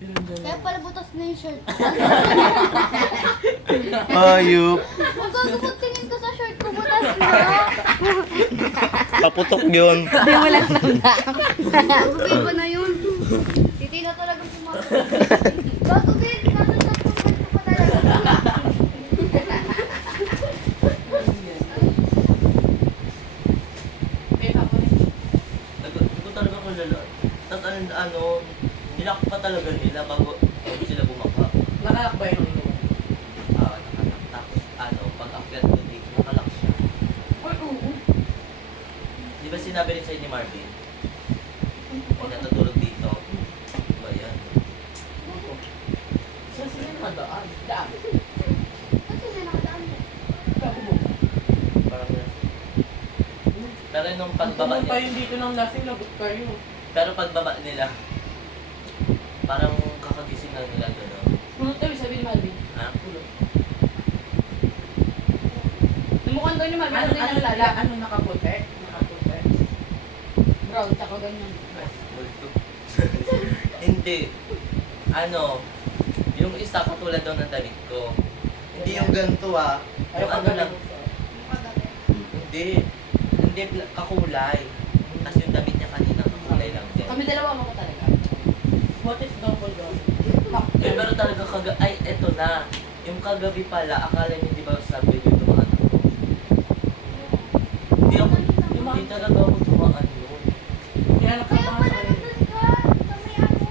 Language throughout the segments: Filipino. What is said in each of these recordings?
Kaya pala butas na yung shirt. Ayup. Ang gagawin tingin ko sa shirt ko, butas na. Paputok yun. Hindi mo lang tanda. Gagawin ko na yun. Titi na talaga sumasagot. Gagawin, nasa supplement ko pa talaga. Hindi ko talaga kulala. Tapos ano, nilak pa talaga nila bago sila bumaba. Nakalakbay ng ulo. Nakatak. Tapos ano, pag akyat ko dito, nakalak siya. Ay, oo. Di ba sinabi rin sa'yo ni Marvin? May natutulog dito. Diba yan? Saan sila nakadaan? Daan. Kasi na nakadaan mo. Parang pero nung Ang pagbaba pumunta nila, yun dito ng lasing, lagot kayo. pero pagbaba nila, parang kakagising na nila doon. No? Puno tayo, sabi ni Malvin. Ah, Lumukan tayo ni Malvin, ano tayo Ano nalala? ano nakaputi? Nakaputi. Brown, tsaka ganyan. multo. Hindi. Ano, yung isa katulad daw ng damit ko. Hindi yung ganito ah. Yung ano lang. Hindi. Hindi kakulay. Tapos yung damit niya kanina kakulay lang din. Kami dalawa mo ko talaga. What is double down? Pero talaga ay eto na. Yung kagabi pala, akala niyo di ba sabi niyo dumaan ako? Hindi ako, hindi talaga ako dumaan yun. Kaya Kaya pala nakapasok. nandun ka sa may ano.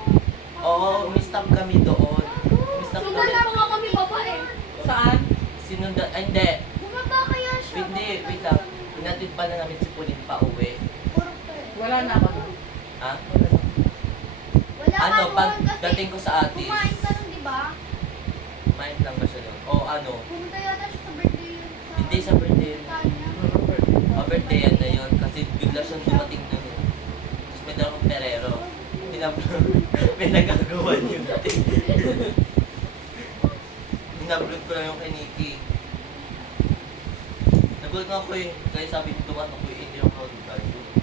Oo, umistop kami doon. Umistop So, kami. wala pa nga kami baba eh. Saan? Sinundan, ay hindi. Bumaba kaya siya. Hindi, wait lang. Pinatid pa na namin si Pauline pa uwi. Puro pa eh. Wala na ako doon. Ha? Wala ka Ano, noon pag kasi dating ko sa atis, kumain ka nun, di ba? mind lang ba siya doon? O ano, Pumunta yata siya sa birthday yun. hindi sa birthday. Kanya. Birthday yan na yun kasi bigla siyang dumating doon. Tapos may dalawang perero. May nagagawa yun. Inablog ko lang yung kay Nikki. Nagulat nga ako eh. Kaya sabi ni Tuwan ako eh, hindi ako nagulat.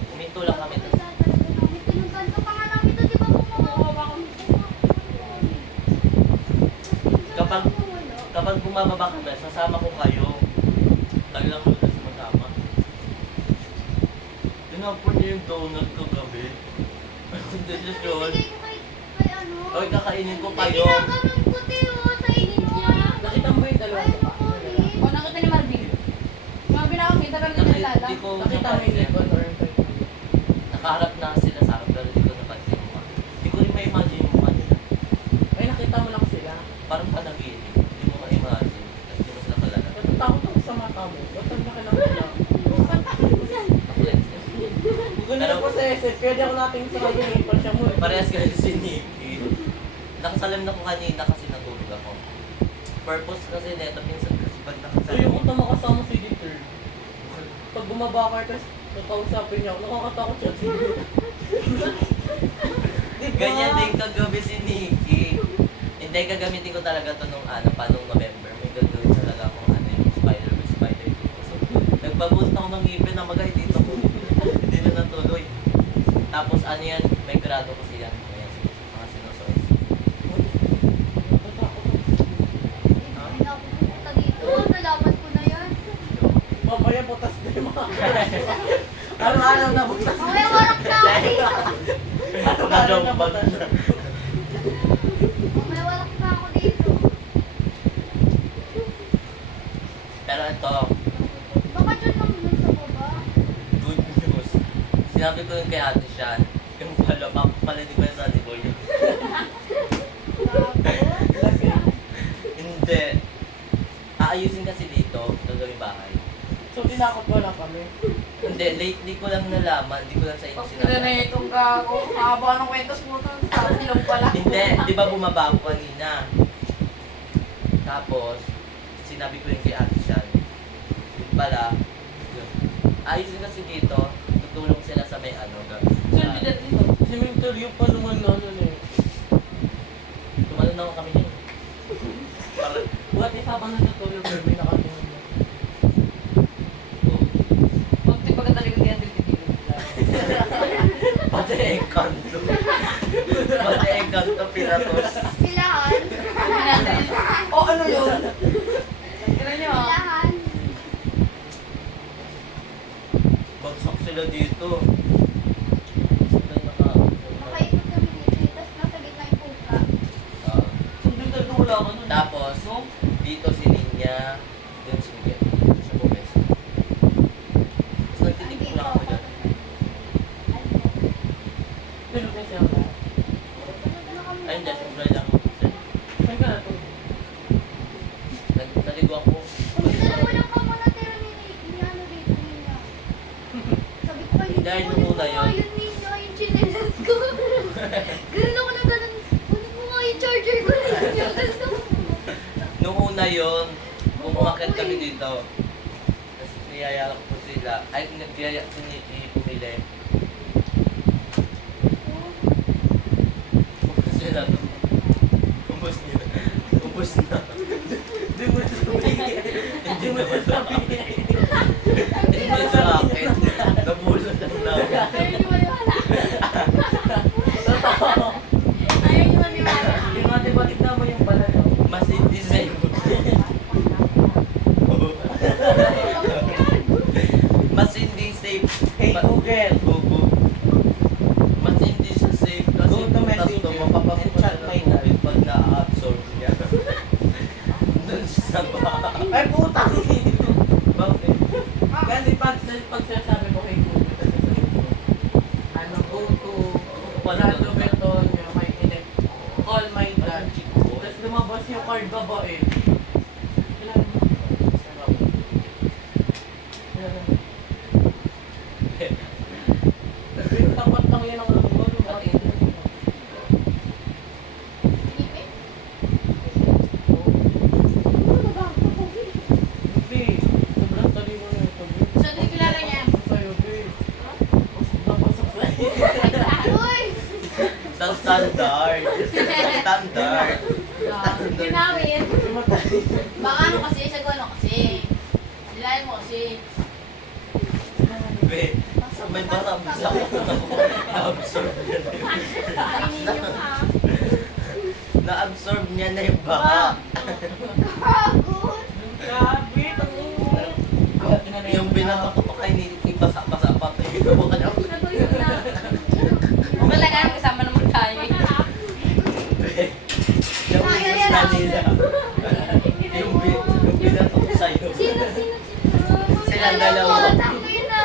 Uminto lang kami. Kaya talaga namin. Pinuntan pa nga namin doon, di ba bumawa kami? Kapag bumababa kami, sasama ko kayo. Tayo lang muna sa masama. Tinapon niya yung donut ko gabi. Hindi siya yun. Bigay ko kay ano. Oy, kakainin ko Hindi, kayo. ginaganon ko, Teo. Sa inin mo nga. Nakita mo ba yung dalawa Ay, sa naku, eh. O, nakita ni Malvin. Malvin ako, kita pero hindi nalala. Hindi ko Nakita mo yung likod or yung nakaharap na sila sa akin pero hindi ko napansin mo. Hindi ko rin ma-imagine yung mukha nila. Ay, nakita mo lang sila. Parang panaginip. Hindi mo ma-imagine. Kasi hindi mo sila kalala. Natatakot ako sa mata mo. Ba't ang laki lang nila? Nakulens niya. Gusto ko sa SF, pwede ako nating sa kanya pa siya mo. Parehas ka rin si Nikki. Nakasalam na ko kanina kasi natulog ako. Purpose kasi neto minsan kasi pag So nakasalam yung kung makasama si Dieter, pag bumaba ka, tapos nakausapin niya ako, nakakatakot siya. ganyan din kagabi si Nikki. Hindi, gagamitin ko talaga to nung ano pa nung November. May gagawin talaga akong ano yung spider dito. So, nagpaboost ako ng ngipin na magay dito ko. Hindi na natuloy. Tapos ano yan, may grado kasi yan. Ayan, mga sinusuot. Hindi na ako pupunta dito. Nalaman ko na yan. Mamaya butas na yung mga. Araw-araw na butas. Mamaya warak na ako dito. Araw-araw na butas. Mamaya warak na ako dito. Pero ito, Baka dyan lang dun sa baba. good news. Sinabi ko yun kay Ate Shan. Yung pala, pala di ba yung Sunny Boy? Hindi. Aayusin kasi dito, gagawin bahay. So tinakot mo lang kami. Hindi, lately ko lang nalaman, hindi ko lang sa inyo Pag sinabi. itong gago, haba ng kwentos mo ito. Sa silong pala. Hindi, di ba bumaba ako kanina? Tapos, sinabi ko yun kay Ate Shan. Yun pala, yun. Ayusin kasi dito, tutulong sila sa may ano. So, hindi na dito. Si Minteryo pa naman na ano eh. Tumalon na kami yun. What if habang natutulog may nakatingin mo? Kunti pa ka talaga kaya dito. Pati engkanto. Pati engkanto Pinatos. Pilahan. O ano yun? Tignan nyo ah. Pilahan. Bagsak sila dito. Sila naka... Nakaikot kami dito, tapos nasa gitna yung puka. Ah. Sundin talaga wala ka nun. Tapos, dito si Ninya, dun si Miguel. Siya po best. Tapos nagtitigil lang ako dyan. Tulog na siya ba? Ayun dyan, sobrang lang. Saan ka natulog? Naligo ako. Walang ka muna tira ni ano dito, Nina. Sabi ko kayo, Dahil nung una yun. Yun, Nina, yung chinelas ko. Ganun ako na ganun. Kunin mo nga yung charger ko, Nina. Gusto ko. Nung una yun, umakit kami dito. Tapos niyayala ko po sila. Ay, niyaya si Nikki pumili. Ubus niya na to. Ubus niya. Ubus na. Hindi mo na sabihin. Hindi mo na sabihin. Hindi sa akin. Nabulot lang namin. Ayaw niyo maniwala. Totoo. Ayaw niyo maniwala. Yung ate, bakit naman yung pala no? Mas hindi safe. Mas hindi safe. Hey Google. Google. Mas hindi siya safe kasi Go to Messenger to mapapasok and siya chat ng my tubig pag na-absorb niya. Doon siya sa bahay. Ay, putang ino. Bakit? Kasi pag sinasabi ko kay Google, kasi sabi ko, ano, go to Rado Bertonio, my elect, all my dad. Tapos lumabas yung card babae. Kailangan mo. Tapat lang yan ang alam mo. Be, sobrang talino na ito. Be. Saan yung kilala niya? Sa'yo, be. Napasok sa'yo. Uy! Sa standard. Standard. Ginawin. Matay. Baka ano kasi, sagot ano kasi. Nilayan mo kasi. Be, sabay ba nabis ako? Na-absorb niya na yung Kainin niyo ha. Na-absorb niya na yung baka. Gago! Grabe, tangin. Yung binato ko pa kay Niti, basa-basa pa. Ito mo kanya. Natuyo na. Talaga, kasama naman tayo. Be, naubos na nila. Yung binato ko sa'yo. Sino? Silang dalawa. Tangin na.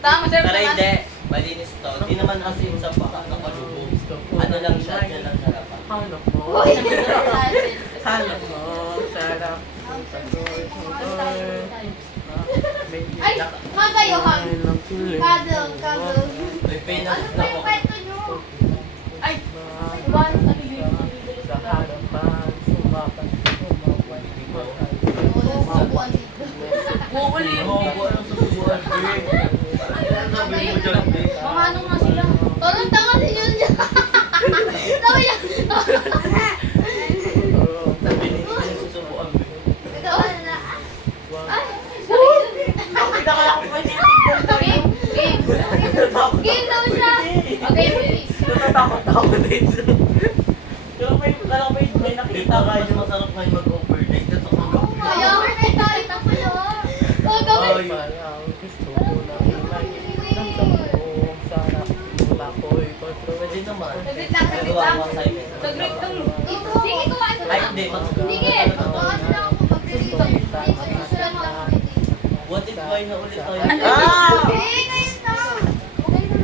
Tama, sir. Pero hindi, malinis to. Hindi naman kasi yung sa baka nakalubog. Ano lang siya, dyan lang sa lapat. Hanap mo. Uy! Hanap mo. Sarap. Ay! Kagayo, Han. Cuddle. May peanut Ano na ba ako. yung kwento nyo? Ay, Diba? Ano yun? Sa harapan, sumapat, sumaway, mahal. Subuan dito. bukuli. Oo, anong susubuan, Be? Sabi mo dyan, Be. Mga ano nga sila. Parang tanga si yun dyan. Sabi niya. Sabi ni yung susubuan, Be. Ito, ano na. Ay! Pinakala ko kasi Game! Game daw siya! Okay, please. natatakot ako dito. Pero may nakita Dito ka kayo masarap ngayon mag-overnight. Ito mag-overnight. Kaya ako may tayo na po yun. Gagawin. Parang gusto ko na ng sabong sarap. Bakoy, kontrol. Pwede naman. Saglit lang. Nagawa ko ang assignment. Saglit lang. Sige, kumain ko Ay, na. hindi. Sige, kumain na ako mag-deliver. Gusto lang ako. What if kayo na ulit tayo? Ah! Eh, ngayon na. Okay na.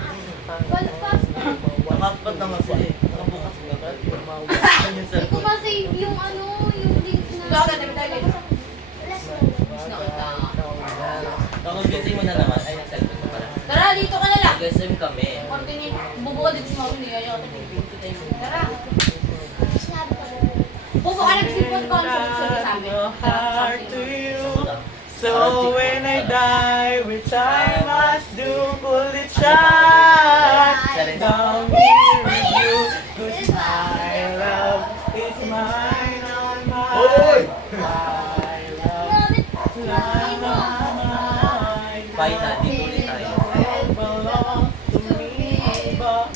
Walpas. Nakaspat naman sila eh. Nakabukas nga ba? Ano yung Hindi ko cellphone? ma-save yung ano, yung link na. Bakit? Dami-dami. Kakagising mo na naman. Ay, yung cellphone ko pala. Tara, dito ka na lang. Nag-SM kami. Continue. Bubuka dito si Mami. Hindi kaya ako Tara. Pupo ka na kasi po ko sa amin. Heart to you. So when I die, which I must do, pull it shine down here with you, 'cause my love is mine on mine. My love is mine. Bye na, di ulit tayo. All belongs to me, but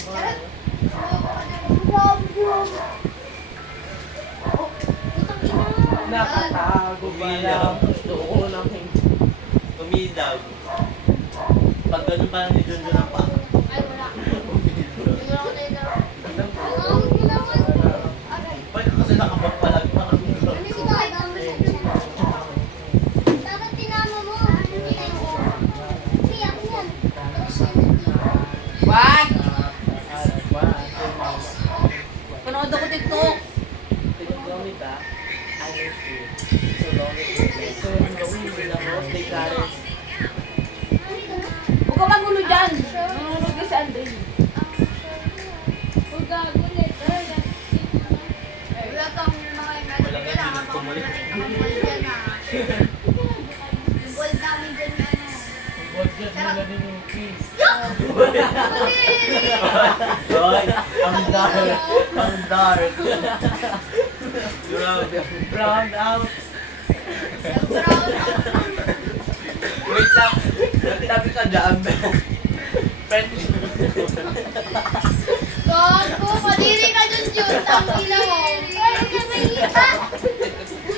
Nakatago pa lang. Doon ang Umilaw. Pag ganun pa lang ni Junjun ang pa. Ay, wala. Wala ko na yun. Wala ko na. Aray. Pwede kasi nakapagpalag pa. Ano yung kahit ang masyado? Dapat tinama mo. Tingnan mo. Siya, yan. Wag! Panood ako TikTok. Huwag ka magulo dyan. Nanonood ka si Andre. Huwag gagulit. Wala kang mga Walang hindi tumuloy. Yung gold namin dyan Hoy, ang dark. Ang dark. Grabe. Brown out. Wait lang. Sabi ka dyan. Friend. Gago, kadiri ka dun, Jun. Tangina mo. Pwede ka mahita.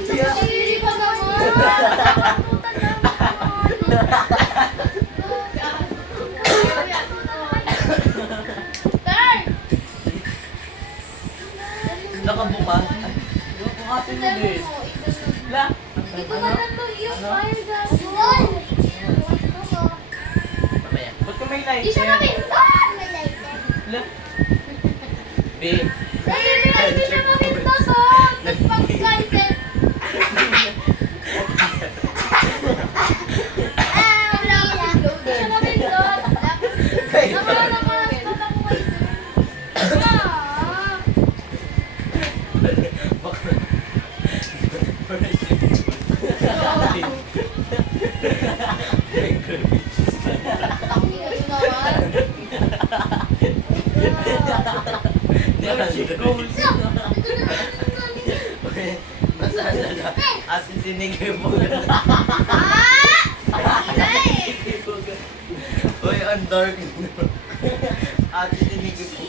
Kadiri ka naman. Turn! Nakabukas. Bukasin mo din. La. Ito na lang to, yung fire gas. Yun! Mamaya. Ba't ka may Di siya lighter? mamintot! May lighter. La. B. Dahil hindi siya mamintot, oh! Tapos pag-lighter. Wala ko si Flo. Di siya mamintot. Naman ako kayo. Asin sinigay mo. Uy, ang dark. Asin sinigay mo.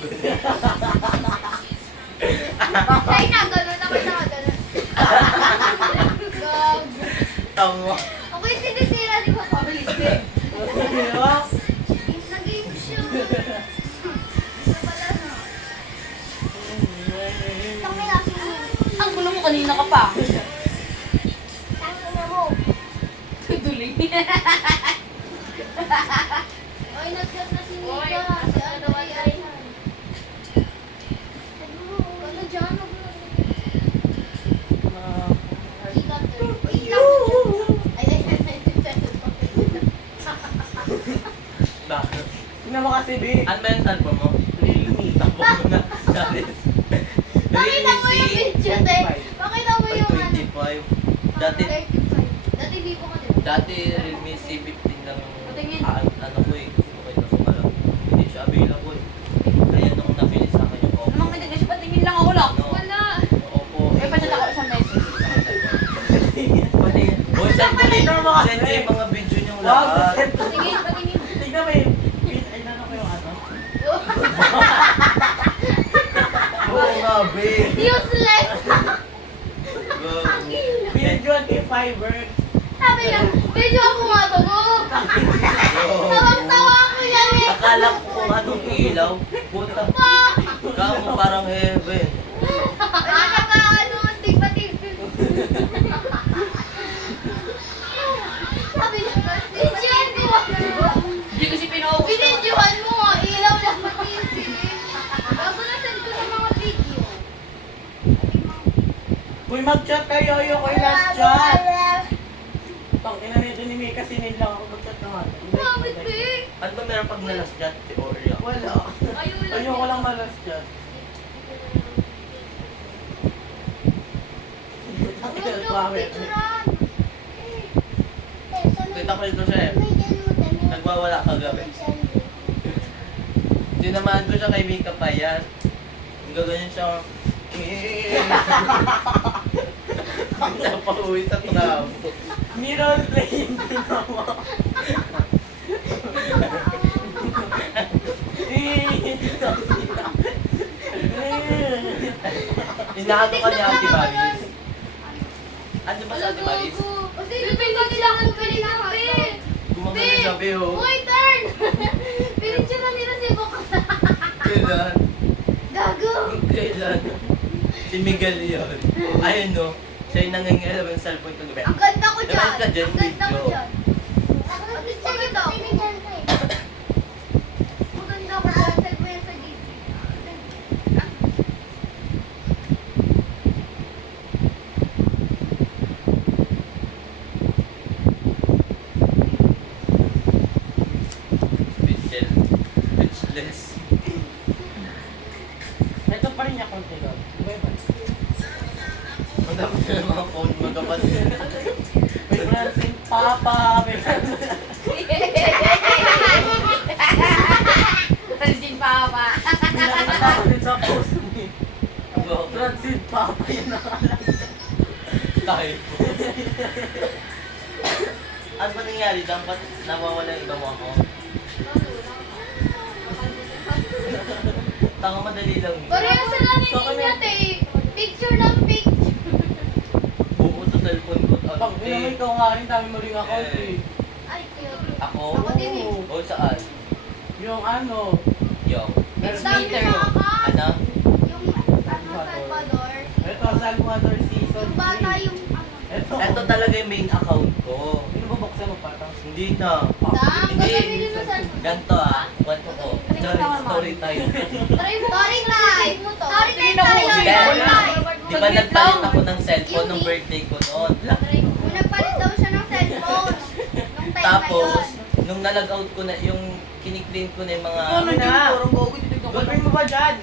Ay, na, gano'n. Ako na, gano'n. Gago. Tango. Ako yung tinitira, di ba? Pabilis din. Nag-game show. Ito pala, no? Tangina, sumunod. Ang gulo mo kanina ka pa. Tangina mo. Tuduling. Ay, nag-cut na si Nika. Si ano, ay. Ano dyan? Ika, turn. Wait lang. Ay. Bakit? Tingnan mo kasi, B. Ano ba yung cellphone mo? Realme. Tapos mo na. Dali. Pakita mo yung video, te. Pakita mo Ay, yung ano. 25. Dati, 35. Dati Vivo ka, di ba? dati Realme C15 lang Patingin. ano ko eh. Gusto ko yung sumalang. Hindi siya available. Kaya nung nabili sa akin yung Oppo. Namang hindi kasi patingin lang ako lang. Ano, Wala. Oppo. May padala ako isang message. Boy, send ko Tingnan mo kasi. send ko yung mga video niyong Wow, lahat. Patingin, patingin. tignan mo yung ay nano ko yung ano. Oo nga, babe. Useless. Go. Video at yung fiber. Sabi niya, video ako nga to. Tawang-tawa ako yan eh. Akala ko kung anong ilaw. Puta. Kamo parang heaven. Wala na ka, ano, tig-patig. Sabi niya, videoan ko. Hindi kasi pinaubos. Binidyohan mo, ilaw lang matisi. Bago na send ko ng mga video. Uy, mag-chat kayo. Ayoko yung last chat. Tangina nito ni Mika, sinid lang ako mag-chat naman. Bakit, be? Ano ba meron pag nalas chat si Oreo? Wala. Ayun lang. Ayoko lang malas chat. Ayun lang, picturean. Kita ko ito siya eh. Nagwawala kagabi. Sinamahan ko siya kay Mika pa yan. Ang gaganyan siya. Napauwi sa tramo. Mirror playing ko naman. Inaano ka niya, Ate Bagis. Ano ba sa Ate Maris? Kasi bibigyan nila ako pili ng pin. Gumagano na sabi oh. Uy, turn! Pinicture nila si Boko. Kailan? Gago! Kailan? Si Miguel yun. Ayun no. Siya yung nangangialam ng cellphone kagabi. Ang ganda ko dyan! Naman ka dyan, Ang ganda ko video. dyan! Maganda ako. Maganda ako dyan. Send mo yan sa GC. Pitchel. Pitchless. Ito pa rin yung account nila. Iba-iba. Ang dami na ng mga phone mo kapatid. May Francine Papa. May Francine Papa. nakita ko din sa post ni Bakit? Francine Papa yung nakalagay. Tayo po. Ano ba nangyari? Dapat nawawala yung gawa ko? Tanga madali lang yun. Parehas sa namin niya, te. Picture lang picture. Buo sa cellphone ko. Pag binamay ko nga rin, dami mo ring account eh. Ay, cute. Ako? Ako din eh. O saan? Yung ano, Yung. Ang dami Twitter. sa akin. Ano? Yung Salvador. ito, Salvador Season Yung bata 3. yung ano. Ito Talaga yung main account ko. Binubuksan mo pa ito. Hindi na. Dam, Hindi. gagawin mo sa Ganto ah. Kwento ko. Story time. Story time. Story time Tingnan mo, tayo. sige. Story Wala. time. Di ba nagpalit ako ng cellphone nung birthday ko noon? Kung nagpalit daw siya ng cellphone. Nung time Tapos, na yun. nung nalog-out ko na, yung kiniklean ko na yung mga... Ano na? Parang gago, titignan ko Gulpin mo ba dyan?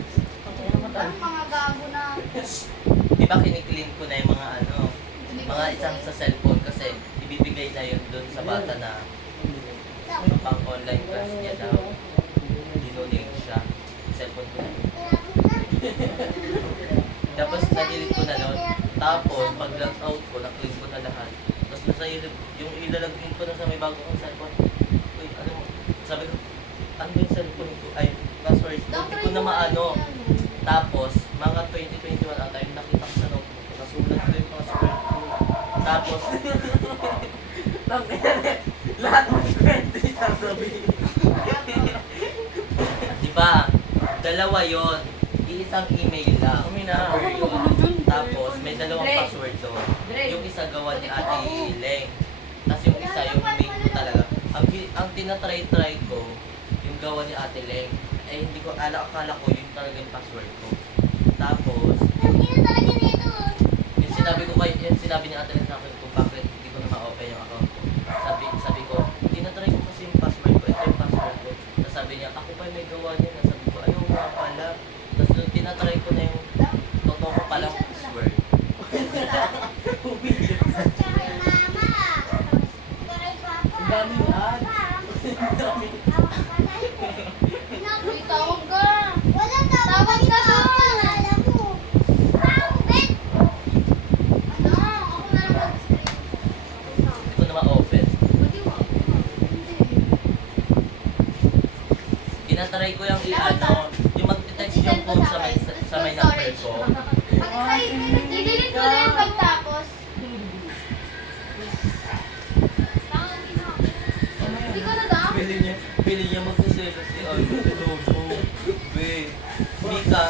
Ang mga gago na. Di ba kiniklean ko na yung mga ano, mga isang sa cellphone kasi ibibigay na yun doon sa bata na pang online class niya daw. Dinonate siya. Cellphone ko na. Tapos na-delete ko na nun. Tapos pag log out ko, na-clean ko na lahat. Tapos nasa yung ilalagin ko na sa may bago kong cellphone. Uy, ano mo? Sabi ko, ano yung cellphone ko? Ay, password ko. Hindi ko na maano. Tapos, mga 2021 ata yung nakita ko sa notebook ko. Nasulat ko yung password ko. Tapos, Lahat ng kwento yung sasabihin. di ba? Dalawa yon. Iisang email lang. Number yun. Tapos, may dalawang Dre. password doon. Dre. Yung isa gawa ni Ate Leng. Tapos yung isa yung main ko talaga. Ang tinatry-try ko, yung gawa ni Ate Leng. Eh, hindi ko, akala ko yun talaga yung password ko. Tapos, yung sinabi ni Ate Leng sa akin kung bakit hindi ko na ma-open yung account ko. Sabi ko, tinatry ko kasi yung password ko, ito yung password ko. Tapos sabi niya, ako pa yung may gawa niya. Sabi ko, ayaw nga pala. Tapos nung tinatry ko na yung totoo ko palang password. Ang daming ads. Ang daming Uy, tawag ka. Tawag ka doon. Ano? Ako na lang mag-screen. Hindi ko na ma-open. Pwede mo. Hindi. Tinatry ko yung i-ano, yung mag-text yung phone sa may number ko. I-delete mo na yung pagtapos. Hindi ko na daw. Pili niya mag-selos si Lodo. Be. Mika,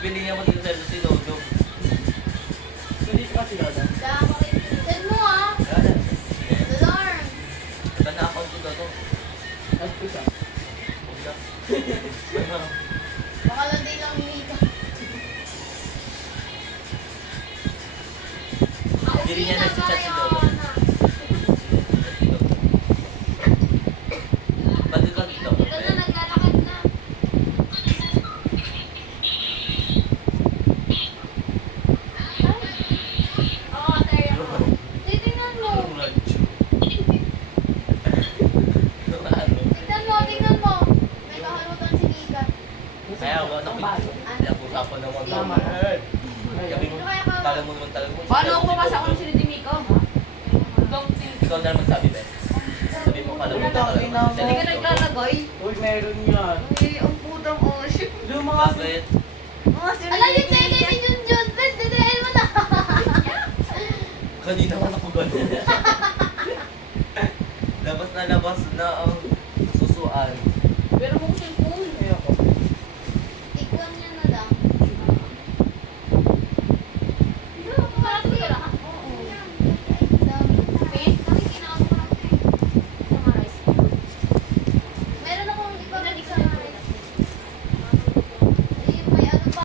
pili niya mag-selos si Lodo. Hindi ka kasi gada. Send mo ah. Alarm. Iba na account ko Lodo. Ads ko siya. Baka lang din lang Mika. Hindi rin niya nag-chat si Lodo. Ba't ikaw dito? Ito na, naglalakad na. Oo, sir. Titingnan mo. Tingnan mo. May kaharutan si Mika. Kaya ako, pinag-usapan na mga Tama. Sabi mo, talang mo naman talaga mo. Paano ako papasa ko ng sinidimiko? Ikaw na naman sabi, Ben. Sabi mo, pala mo Ito, talaga tingnan mo. Hindi ka naglalagay. Uy, meron yan. Ay, ang putang shit. Yung mga Bakit? Mga Alam niyo, tayo kay Junjun. Ben, didilain mo na. Kanina ka ako ganun. Labas na ang susuan. Pero kung